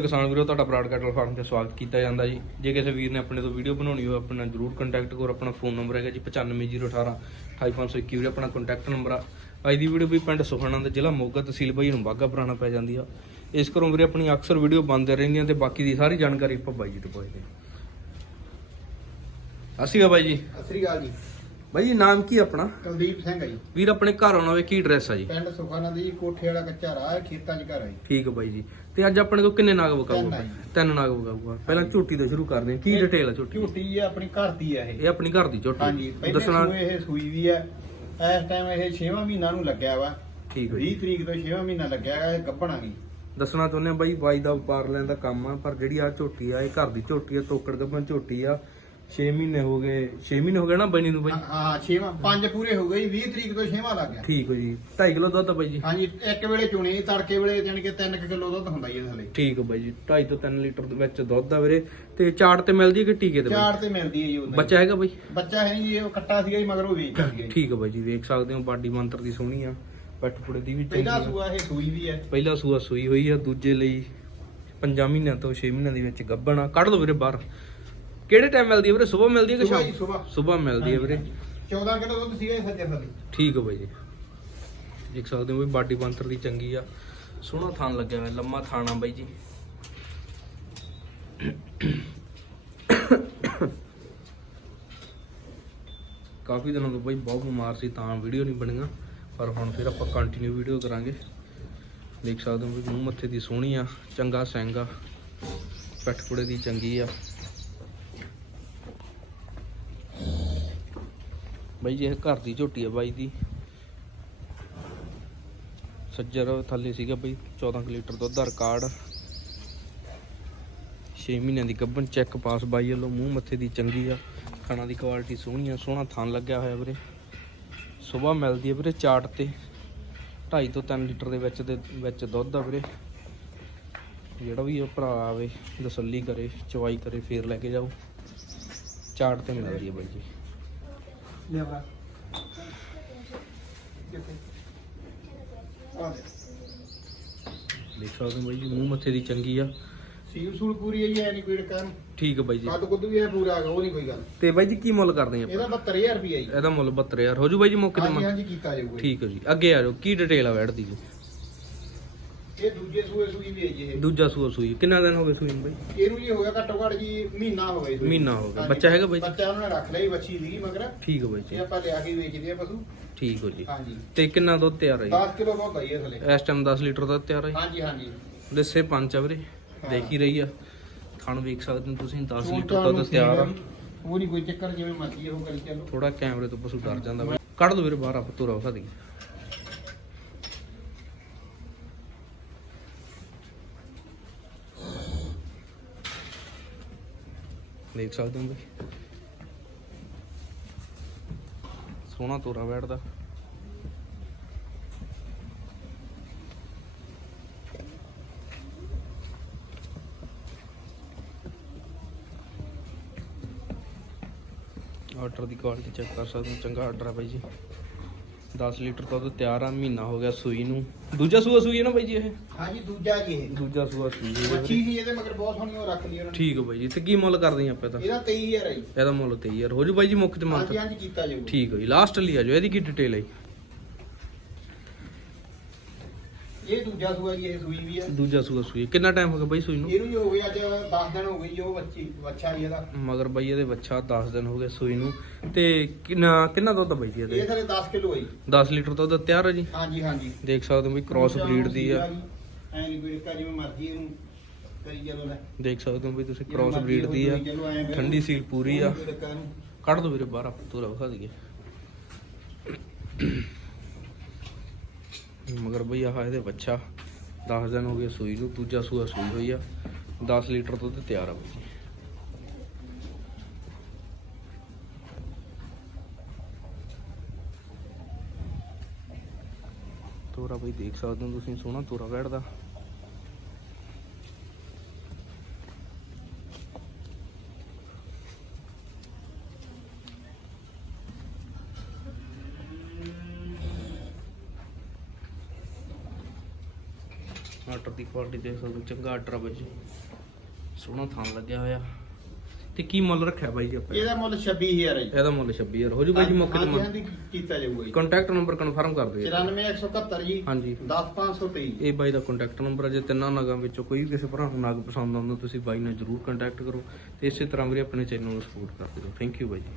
ਕਿਸਾਨ ਵੀਰੋ, ਤੁਹਾਡਾ ਬਰਾਡ ਕੈਟਲ ਫਾਰਮ 'ਚ ਸਵਾਗਤ ਕੀਤਾ ਜਾਂਦਾ ਜੀ। ਜੇ ਕਿਸੇ ਵੀਰ ਨੇ ਆਪਣੇ ਤੋਂ ਵੀਡੀਓ ਬਣਾਉਣੀ ਹੋਵੇ, ਆਪਣਾ ਜਰੂਰ ਕੰਟੈਕਟ ਕਰੋ। ਆਪਣਾ ਫੋਨ ਨੰਬਰ ਹੈਗਾ ਜੀ 95018 28521 ਵੀਰੇ, ਆਪਣਾ ਕੰਟੈਕਟ ਨੰਬਰ ਆ। ਅੱਜ ਦੀ ਵੀਡੀਓ ਵੀ ਪਿੰਡ ਸੁਖਣਾ ਦਾ ਜ਼ਿਲ੍ਹਾ ਮੋਗਾ ਤਹਿਸੀਲ ਬਾਈ ਨੂੰ ਬਾਗਾ ਪੁਰਾਣਾ ਪੈ ਜਾਂਦੀ ਆ। ਇਸ ਕਰੋਂ ਵੀਰੇ, ਆਪਣੀ ਅਕਸਰ ਵੀਡੀਓ ਬੰਦ ਰਹਿੰਦੀਆਂ ਤੇ ਬਾਕੀ ਦੀ ਸਾਰੀ ਜਾਣਕਾਰੀ ਆਪਾਂ ਬਾਈ ਜੀ ਤੋਂ ਪੁੱਛਦੇ ਹਾਂ। ਅਸੀਂ ਆ ਬਾਈ ਜੀ। ਸਤਿ ਸ੍ਰੀ ਅਕਾਲ ਜੀ। ਬਾਈ ਜੀ ਨਾਮ ਕੀ ਆਪਣਾ? ਕੁਲਦੀਪ ਸਿੰਘ ਹੈ ਜੀ। ਵੀਰ ਆਪਣੇ ਘਰ ਆਉਣਾ ਹੋਵੇ ਕੀ ਐਡਰੈਸ ਆ ਜੀ? ਪਿੰਡ ਸੁਖਾਨਾ ਦੀ ਕੋਠੇ ਵਾਲਾ ਕੱਚਾ ਰਾਹ ਹੈ ਖੇਤਾਂ 'ਚ ਘਰ ਹੈ ਜੀ। ਠੀਕ ਹੈ ਬਾਈ ਜੀ। ਤੇ ਅੱਜ ਆਪਣੇ ਕੋਲ ਕਿੰਨੇ ਨਾਗ ਤਿੰਨ ਵਕਾਊਗਾ ਆ ਜੀ। ਤਿੰਨ ਨਾਗ ਵਕਾਊਗਾ ਪਹਿਲਾਂ ਝੋਟੀ ਤੋਂ ਸ਼ੁਰੂ ਕਰਦੇ ਹਾਂ। ਕੀ ਡਿਟੇਲ ਆ ਝੋਟੀ ਦੀ? ਝੂਟੀ ਹੈ ਆਪਣੀ ਘਰ ਦੀ ਹੈ ਇਹ। ਇਹ ਆਪਣੀ ਘਰ ਦੀ ਝੋਟੀ। ਹਾਂਜੀ ਪਹਿਲੇ ਦੱਸਣਾ ਸੂਏ ਇਹ ਸੂਈ ਵੀ ਹੈ ਇਸ ਟਾਈਮ ਇਹ 6ਵਾਂ ਮਹੀਨਾ ਨੂੰ ਲੱਗਿਆ ਵਾ। ਠੀਕ ਹੈ 20 ਜੀ ਤਰੀਕ ਤੋਂ 6ਵਾਂ ਮਹੀਨਾ ਲੱਗਿਆ ਹੈ ਗੱਭਣ ਗਈ ਦੱਸਣਾ ਚਾਹੁੰਦੇ ਆ ਬਾਈ ਬਾਈ ਦਾ ਵਪਾਰ ਲੈਣ ਦਾ ਕੰਮ ਆ ਪਰ ਜਿਹੜੀ ਆ ਝੋਟੀ ਆ ਇਹ ਘਰ ਦੀ ਝੋਟੀ ਆ ਤੋਕੜ ਗੱਭਣ ਝੋਟੀ ਆ। 6 ਮਹੀਨੇ ਹੋ ਗਏ 6 ਮਹੀਨੇ ਹੋ ਗਏ ਨਾ ਬਣੀ ਨੂੰ ਬਾਈ? ਹਾਂ ਹਾਂ 6ਵਾਂ ਪੰਜ ਪੂਰੇ ਹੋ ਗਏ 20 ਤਰੀਕ ਤੋਂ 6ਵਾਂ ਲੱਗ ਗਿਆ। ਠੀਕ ਹੋ ਜੀ। 2.5 ਕਿਲੋ ਦੁੱਧ ਬਾਈ ਜੀ? ਹਾਂਜੀ ਇੱਕ ਵੇਲੇ ਚੁਣੀ ਤੜਕੇ ਵੇਲੇ ਜਾਣੀ ਕਿ 3 ਕਿਲੋ ਦੁੱਧ ਹੁੰਦਾ ਹੀ ਹੈ ਥਲੇ ਠੀਕ ਹੋ ਬਾਈ ਜੀ 2.5 ਤੋਂ 3 ਲੀਟਰ ਦੇ ਵਿੱਚ ਦੁੱਧ ਆ ਵੀਰੇ। ਤੇ ਚਾਟ ਤੇ ਮਿਲਦੀ ਹੈ ਕਿ ਟੀਕੇ ਤੇ? ਚਾਰ ਤੇ ਮਿਲਦੀ ਹੈ ਜੀ ਬੱਚਾ ਹੈਗਾ ਬਾਈ? ਬੱਚਾ ਹੈ ਜੀ ਉਹ ਕੱਟਾ ਸੀਗਾ ਜੀ ਮਗਰ ਉਹ ਵੇਚ ਜੀ। ਠੀਕ ਹੋ ਬਾਈ ਜੀ ਵੇਖ ਸਕਦੇ ਹੋ ਬਾਡੀ ਮੰਤਰ ਦੀ ਸੋਹਣੀ ਆ। ਪੱਟ ਪੁੜੇ ਦੀ ਵੀ ਪਹਿਲਾ। ਸੂਆ ਇਹ ਸੂਈ ਵੀ ਹੈ। ਪਹਿਲਾ ਸੂਆ ਸੂਈ ਹੋਈ ਆ ਦੂਜੇ ਲਈ 5 ਮਹੀਨਿਆਂ ਤੋਂ 6 ਮਹੀਨਿਆਂ ਦੇ ਵਿੱਚ ਗੱਭਣ ਆ। ਕੱਢ ਲਓ ਵੀਰੇ ਬਾਹਰ। ਕਿਹੜੇ ਟਾਈਮ ਮਿਲਦੀ ਹੈ ਵੀਰੇ? ਸਵੇਰ ਮਿਲਦੀ ਹੈ ਕਿ ਸੁਬਾਹ ਜੀ, ਸ਼ਾਮ? ਸੁਬਾਹ। ਸਵੇਰ। ਮਿਲਦੀ ਹੈ ਵੀਰੇ। 14 ਕਿਲੋ ਦੁੱਧ ਸੀਗਾ ਇਹ ਸੱਜੇ ਥਲੇ ਠੀਕ ਹੈ ਬਾਈ ਜੀ। ਦੇਖ ਸਕਦੇ ਹੋ ਵੀ ਬਾਡੀ ਬੰਤਰ ਦੀ ਚੰਗੀ ਆ। ਸੋਹਣਾ ਥਾਨ ਲੱਗਿਆ ਹੋਇਆ ਲੰਮਾ ਥਾਨ ਆ ਬਾਈ ਜੀ। ਕਾਫੀ ਦਿਨਾਂ ਤੋਂ ਬਾਈ ਬਹੁਤ ਬਿਮਾਰ ਸੀ ਤਾਂ ਵੀਡੀਓ ਨਹੀਂ ਬਣੀਆਂ। ਪਰ ਹੁਣ ਫਿਰ ਆਪਾਂ ਕੰਟੀਨਿਊ ਵੀਡੀਓ ਕਰਾਂਗੇ। ਦੇਖ ਸਕਦੇ ਹੋ ਵੀ ਮੂੰਹ ਮੱਥੇ ਦੀ ਸੋਹਣੀ ਆ ਚੰਗਾ ਸਿੰਘ ਆ। ਪਿੱਠ ਪੁੜੇ ਦੀ ਚੰਗੀ ਆ। ਬਾਈ ਜੀ, ਇਹ ਘਰ ਦੀ ਝੋਟੀ ਆ ਬਾਈ ਦੀ। ਸੱਜਰ ਥੱਲੇ ਸੀਗਾ ਬਾਈ 14 ਕੁ ਲੀਟਰ ਦੁੱਧ ਦਾ ਰਿਕਾਰਡ। 6 ਮਹੀਨਿਆਂ ਦੀ ਗੱਭਣ ਚੈੱਕ ਪਾਸ ਬਾਈ ਵੱਲੋਂ, ਮੂੰਹ ਮੱਥੇ ਦੀ ਚੰਗੀ ਆ, ਖਾਣਾ ਦੀ ਕੁਆਲਿਟੀ ਸੋਹਣੀ ਆ, ਸੋਹਣਾ ਥਣ ਲੱਗਿਆ ਹੋਇਆ ਵੀਰੇ। ਸਵੇਰ ਮਿਲਦੀ ਹੈ ਵੀਰੇ ਚਾਟ ਤੇ 2.5 ਤੋਂ 3 ਲੀਟਰ ਦੇ ਵਿੱਚ ਦੇ ਵਿੱਚ ਦੁੱਧ ਆ ਵੀਰੇ। ਜਿਹੜਾ ਵੀ ਇਹ ਭਰਾ ਆਵੇ, ਤਸੱਲੀ ਕਰੇ ਚਵਾਈ ਕਰੇ, ਫੇਰ ਲੈ ਕੇ ਜਾਓ। ਚਾਟ ਤੇ ਮਿਲਦੀ ਹੈ ਬਾਈ ਜੀ। ਲਿਆਵਾ ਦੇਖ। ਸਕਦੇ ਹੋ ਬਾਈ ਜੀ ਮੂੰਹ ਮੱਥੇ ਦੀ ਚੰਗੀ ਆ। ਸੀਲ ਸੂਲ ਪੂਰੀ ਹੈ ਨਹੀਂ ਕੋਈ ਡਕਨ ਠੀਕ ਹੈ ਬਾਈ ਜੀ। ਕੱਦ ਕੁੱਦ ਵੀ ਹੈ ਪੂਰਾ ਹੈਗਾ ਉਹ ਨਹੀਂ ਕੋਈ ਗੱਲ। ਤੇ ਬਾਈ ਜੀ ਕੀ ਮੁੱਲ ਕਰਦੇ ਆ ਇਹਦਾ 72000 ਰੁਪਏ ਜੀ। ਇਹਦਾ ਮੁੱਲ 72000 ਹੋ ਜੂ ਬਾਈ ਜੀ ਮੌਕੇ ਤੇ ਹਾਂਜੀ ਹਾਂਜੀ ਕੀਤਾ ਜਾਊਗਾ ਜੀ। ਠੀਕ ਹੈ ਜੀ। ਅੱਗੇ ਆ ਜਾਓ ਕੀ ਡਿਟੇਲ ਆ ਵੈੜ ਦੀ ਜੀ? ਇਹ ਦੂਜੇ ਸੂਏ ਸੂਈ ਵੀ ਹੈ ਜੀ ਇਹ। ਦੂਜਾ ਸੂਆ ਸੂਈ। ਕਿੰਨਾ ਦਿਨ ਹੋ ਗਏ ਸੂਈ ਨੂੰ ਬਾਈ? ਇਹਨੂੰ ਜੀ ਹੋ ਗਿਆ ਘੱਟੋ ਘੱਟ ਜੀ ਮਹੀਨਾ ਹੋ ਗਿਆ ਜੀ ਮਹੀਨਾ ਹੋ ਗਿਆ। ਹਾਂਜੀ। ਬੱਚਾ ਹੈਗਾ ਬਾਈ ਜੀ? ਬੱਚਾ ਉਹਨਾਂ ਨੇ ਰੱਖ ਜੀ ਬੱਚੀ ਦੀ ਮਗਰ। ਠੀਕ ਹੈ ਬਾਈ ਇਹ ਜੀ ਆਪਾਂ ਲਿਆ ਕੇ ਵੇਚਦੇ ਆ ਪਸ਼ੂ। ਠੀਕ ਹੋ ਜੀ। ਹਾਂਜੀ। ਤੇ ਕਿੰਨਾ ਦੁੱਧ ਤਿਆਰ ਹੈ 10 ਕਿਲੋ ਦੁੱਧ ਆਈ ਹੈ ਥਲੇ। ਜੀ ਇਸ ਟਾਈਮ 10 ਲੀਟਰ ਦੁੱਧ ਤਿਆਰ ਹੈ ਹਾਂਜੀ ਹਾਂਜੀ। ਦੱਸੇ ਪੰਜ ਆ ਵੀਰੇ। ਦੇਖ ਹੀ ਰਹੀ ਆ। ਥਣ ਵੇਖ ਸਕਦੇ ਹੋ ਤੁਸੀਂ 10 ਚੋਣ ਲੀਟਰ ਦੁੱਧ ਨੂੰ ਤਿਆਰ ਆ। ਸੀਗਾ। ਉਹ ਨਹੀਂ ਕੋਈ ਚੱਕਰ ਜਿਵੇਂ ਮਰਜ਼ੀ ਉਹ ਕਰੀ ਚੱਲੋ। ਥੋੜਾ ਕੈਮਰੇ ਤੋਂ ਪਸ਼ੂ ਡਰ ਜਾਂਦਾ ਬਾਈ। ਕੱਢ ਦੋ ਵੀਰੇ ਬਾਹਰ ਆਪਾਂ ਤੁਰਾ ਵਿਖਾ ਦਈਏ। ਦੇਖ ਸਕਦੇ ਹੋ ਬਈ ਸੋਹਣਾ ਤੋਰਾ ਬੈਠਦਾ। ਆਰਡਰ ਦੀ ਕੁਆਲਿਟੀ ਚੈੱਕ ਕਰ ਸਕਦੇ ਹੋ। ਚੰਗਾ ਆਰਡਰ ਹੈ ਬਾਈ ਜੀ। 10 ਲੀਟਰ ਦੁੱਧ ਤਿਆਰ ਆ ਮਹੀਨਾ ਹੋ ਗਿਆ ਸੂਈ ਨੂੰ। ਦੂਜਾ ਸੂਆ ਸੂਈ ਹੈ ਨਾ ਬਾਈ ਜੀ ਇਹ? ਹਾਂਜੀ ਦੂਜਾ ਜੀ ਇਹ। ਦੂਜਾ ਸੂਆ ਸੂਈ ਹੈ। ਬੱਚੀ ਸੀ ਇਹਦੇ ਮਗਰ ਬਹੁਤ ਸੋਹਣੀ ਉਹ ਰੱਖ ਲਈ ਉਹਨਾਂ ਨੇ। ਠੀਕ ਹੈ ਬਾਈ ਜੀ ਤੇ ਕੀ ਮੁੱਲ ਕਰਦੇ ਆ ਆਪਾਂ ਇਹਦਾ? ਇਹਦਾ 23000 ਹੈ ਜੀ। ਇਹਦਾ ਮੁੱਲ 23000 ਹੋ ਜੂ ਬਾਈ ਜੀ ਮੁੱਖ ਤੇ ਮੰਤ ਹਾਂਜੀ ਹਾਂਜੀ ਕੀਤਾ ਜਾਊਗਾ। ਠੀਕ ਹੈ ਜੀ ਲਾਸਟ ਲਈ ਆ ਇਹਦੀ ਕੀ ਡਿਟੇਲ ਹੈ ਜੀ? ਇਹ ਦੂਜਾ ਸੂਆ ਜੀ ਇਹ ਸੂਈ ਵੀ ਆ। ਦੂਜਾ ਸੂਆ ਸੂਈ। ਕਿੰਨਾ ਟਾਈਮ ਹੋ ਗਿਆ ਬਾਈ ਸੂਈ ਨੂੰ? ਇਹਨੂੰ ਜੀ ਹੋ ਗਿਆ ਅੱਜ 10 ਦਿਨ ਹੋ ਗਈ ਜੀ ਉਹ ਬੱਚੀ ਬੱਚਾ ਜੀ ਇਹਦਾ। ਮਗਰ ਬਾਈ ਇਹਦੇ ਬੱਚਾ 10 ਦਿਨ ਹੋ ਗਏ ਸੂਈ ਨੂੰ। ਤੇ ਕਿੰਨਾ ਕਿੰਨਾ ਦੁੱਧ ਆ ਬਾਈ ਜੀ ਇਹ ਇਹਦੇ ਥਲੇ 10 ਕਿਲੋ ਹੈ ਜੀ। 10 ਲੀਟਰ ਦੁੱਧ ਤਿਆਰ ਹੈ ਜੀ? ਹਾਂਜੀ ਹਾਂਜੀ। ਦੇਖ ਸਕਦੇ ਹੋ ਵੀ ਕ੍ਰਾਸ ਬਰੀਡ ਦੀ ਆ। ਐ ਨਹੀਂ ਕੋਈ ਜਿਵੇਂ ਮਰਜ਼ੀ ਇਹਨੂੰ ਕਰੀ ਚੱਲੋ ਲੈ। ਦੇਖ ਸਕਦੇ ਹੋ ਵੀ ਤੁਸੀਂ ਕ੍ਰਾਸ ਬਰੀਡ ਦੀ ਆ। ਠੰਡੀ ਸੀਲ ਪੂਰੀ ਆ। ਕੱਢ ਦੋ ਵੀਰੇ ਬਾਹਰ ਆਪਾਂ ਤੋਰਾ ਵਿਖਾ ਦਈਏ। ਮਗਰ ਬਈ ਆਹ ਇਹਦੇ ਬੱਚਾ 10 ਦਿਨ ਹੋ ਗਏ ਸੂਈ ਨੂੰ, ਦੂਜਾ ਸੂਆ ਸੂਈ ਹੋਈ ਆ। 10 ਲੀਟਰ ਦੁੱਧ ਤਿਆਰ ਆ ਬਈ ਤੋਰਾ ਬਈ ਦੇਖ ਸਕਦੇ ਹੋ ਤੁਸੀਂ, ਸੋਹਣਾ ਤੋਰਾ ਬੈਠਦਾ। ਆਰਡਰ ਦੀ ਕੁਆਲਿਟੀ ਦੇਖ ਸਕਦੇ ਚੰਗਾ ਆਰਡਰ ਆ ਬਾਈ ਜੀ। ਸੋਹਣਾ ਥਾਂ ਲੱਗਿਆ ਹੋਇਆ। ਤੇ ਕੀ ਮੁੱਲ ਰੱਖਿਆ ਬਾਈ ਜੀ ਆਪਾਂ? ਇਹਦਾ ਮੁੱਲ 26000 ਹੈ ਜੀ। ਇਹਦਾ ਮੁੱਲ 26000 ਹੋ ਜੂ ਬਾਈ ਜੀ ਮੌਕੇ ਤੇ ਮੁੱਲ? ਕੀਤਾ ਜਾਊਗਾ ਜੀ। ਕੰਟੈਕਟ ਨੰਬਰ ਕਨਫਰਮ ਕਰ ਦਿਓ। 94171 ਜੀ ਹਾਂਜੀ। 10523 ਇਹ ਬਾਈ ਦਾ ਕੰਟੈਕਟ ਨੰਬਰ ਹੈ ਜੇ ਤਿੰਨਾਂ ਨਗਾਂ ਵਿੱਚੋਂ ਕੋਈ ਵੀ ਕਿਸੇ ਭਰਾ ਨੂੰ ਨਗ ਪਸੰਦ ਆਉਂਦਾ ਤੁਸੀਂ ਬਾਈ ਨਾਲ ਜਰੂਰ ਕੰਟੈਕਟ ਕਰੋ। ਤੇ ਇਸੇ ਤਰ੍ਹਾਂ ਵੀਰੇ ਆਪਣੇ ਚੈਨਲ ਨੂੰ ਸਪੋਰਟ ਕਰਦੇ ਰਹੋ ਥੈਂਕ ਯੂ ਬਾਈ ਜੀ।